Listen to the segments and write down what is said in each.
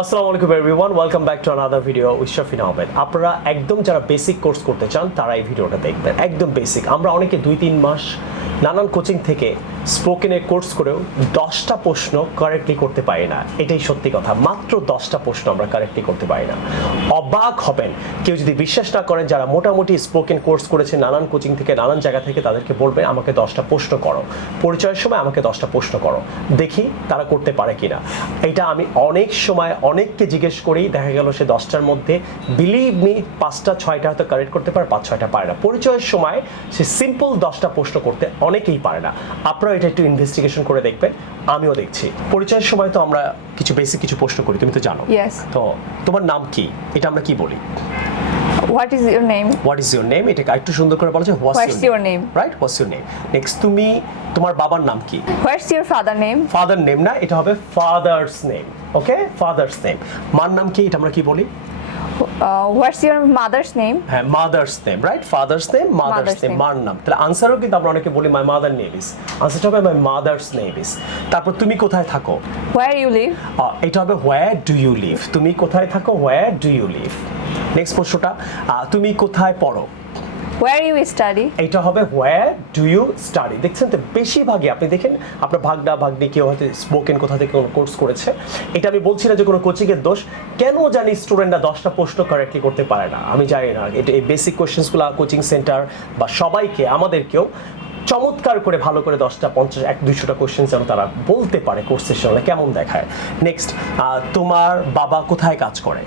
আসসালামু আলাইকুম everyone, welcome back to another video with Shafin Ahmed. আপনারা একদম যারা বেসিক কোর্স করতে চান তারা এই ভিডিওটা দেখবেন। একদম বেসিক। আমরা অনেকে 2-3 মাস নানান কোচিং থেকে স্পোকেনের কোর্স করেও 10টা প্রশ্ন কারেক্টলি করতে পারি না। এটাই সত্যি কথা, মাত্র 10টা প্রশ্ন আমরা কারেক্টলি করতে পারি না। অবাক হবেন কেউ যদি বিশ্বাস না করেন, যারা মোটামুটি স্পোকেন কোর্স করেছে নানান কোচিং থেকে নানান জায়গা থেকে, তাদেরকে বলবেন আমাকে 10টা প্রশ্ন করো, পরিচয়ের সময় আমাকে 10টা প্রশ্ন করো, দেখি তারা করতে পারে কিনা। এটা আমি অনেক সময় অনেককে জিজ্ঞেস করি, দেখা গেল সে 10টার মধ্যে বিলিভ মি 5টা 6টা হয়তো কারেক্ট করতে পারে, 5-6টা পারে না। পরিচয়ের সময় সে সিম্পল 10টা প্রশ্ন করতে অনেকেই পারে না। আপনারা এটা একটু ইনভেস্টিগেশন করে দেখবেন, আমিও দেখছি। পরিচয়ের সময় তো আমরা কিছু বেসিক কিছু প্রশ্ন করি, তুমি তো জানো। তো তোমার নাম কি, এটা আমরা কি বলি? What is your name? What is your name? এটা একটু সুন্দর করে বলা যায় What's your name? Right? What's your name? Next, তোমার বাবার নাম কি? What's your father name? Father name না, এটা হবে father's name. Okay? Father's name. মার নাম কি, এটা আমরা কি বলি? What's your mother's name? হ্যাঁ, mother's name, right? Father's name, mother's name, মার নাম। তাহলে আনসারও কিন্তু আমরা অনেকে বলি my mother name is. আনসারটা হবে my mother's name is. তারপর তুমি কোথায় থাকো? Where you live? এটা হবে where do you live? তুমি কোথায় থাকো? Where do you live? Next প্রশ্নটা, তুমি কোথায় পড়ো? Where you study? এটা হবে where do you study? দেখছেন তো, বেশিরভাগই আপনি দেখেন আপনার ভাগনা ভাগ্নি কেউ হয়তো স্পোকেন কোথা থেকে কোনো কোর্স করেছে। এটা আমি বলছি না যে কোনো কোচিংয়ের দোষ, কেন জানি স্টুডেন্টরা 10টা প্রশ্ন কারেক্টলি করতে পারে না, আমি জানি না। এটা এই বেসিক কোয়েশ্চেন্সগুলো কোচিং সেন্টার বা সবাইকে আমাদেরকেও চমৎকার করে ভালো করে 10টা 50-100-200টা কোয়েশ্চেন যেন তারা বলতে পারে কোর্স সেশনে, কেমন দেখায়। নেক্সট, তোমার বাবা কোথায় কাজ করে?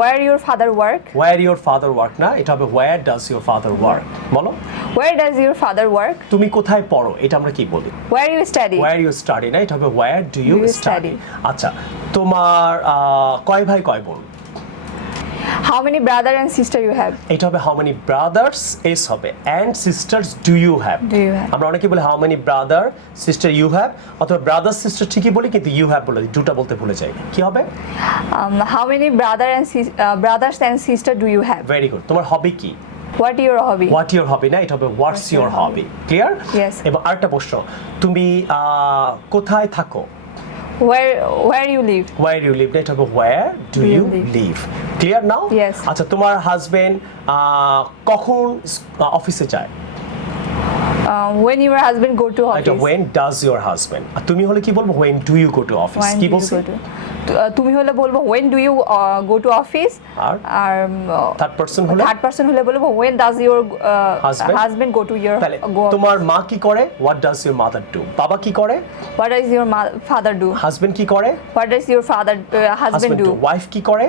Where your father work? Where your father work না, এটা হবে where does your father work? বলো। Where does your father work? তুমি কোথায় পড়ো, এটা আমরা কি বলি? Where you study? Where you study না, এটা হবে where do you study? আচ্ছা, তোমার কয় ভাই কয় বোন? How many brother and sister you have? এটা হবে how many brothers is হবে and sisters do you have? Do you have? আমরা অনেকে বলি how many brother sister you have, অথবা brother sister ঠিকই বলি কিন্তু you have বলে দুটো বলতে ভুলে যাই। কি হবে? How many brothers and sister do you have? Very good. তোমার হবি কি? What your hobby? What your hobby না, এটা হবে what's your hobby? Clear? Yes. এবার আরেকটা প্রশ্ন, তুমি কোথায় থাকো? Where you live? Where you live, এটা হবে where do you live? Clear now? Yes. আচ্ছা, তোমার হাজবেন্ড কখন অফিসে যায়? When your husband go to office? এটা when does your husband? আর তুমি হলে কি বলবো? When do you go to office? কি বলছি? তুমি হলে বলবো when do you go to office? আর থার্ড পারসন হলে বলবো when does your husband go to your তাহলে তোমার মা কি করে? What does your mother do? বাবা কি করে? What does your father do? Husband কি করে? What does your husband do? Wife কি করে?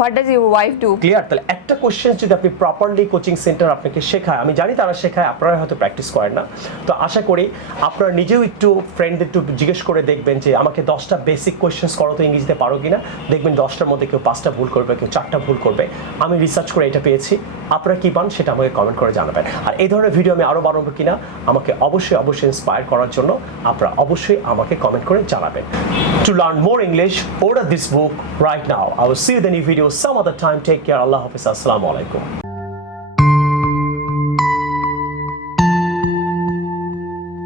What does your wife do? Clear? তাহলে একটা কোশ্চেন যদি আপনি প্রপারলি কোচিং সেন্টার আপনাকে শেখায়, আমি জানি তারা শেখায়, আপনারা হয়তো প্র্যাকটিস করেন না, তো আশা করি আপনারা নিজেও একটু ফ্রেন্ডদের একটু জিজ্ঞেস করে দেখবেন যে আমাকে 10টা বেসিক কোয়েশ্চেন্স করো তো, ইংলিশতে পারো কিনা। দেখবেন 10টার মধ্যে কেউ 5টা ভুল করবে, কেউ 4টা ভুল করবে। আমি রিসার্চ করে এটা পেয়েছি, আপনারা কি পান সেটা আমাকে কমেন্ট করে জানাবেন। আর এই ধরনের ভিডিও আমি আরও বানাবো কিনা আমাকে অবশ্যই ইন্সপায়ার করার জন্য আপনারা অবশ্যই আমাকে কমেন্ট করে জানাবেন। To learn more English, order this book right now. I will see you in the new video some other time. Take care. Allah Hafiz. Assalamu alaikum.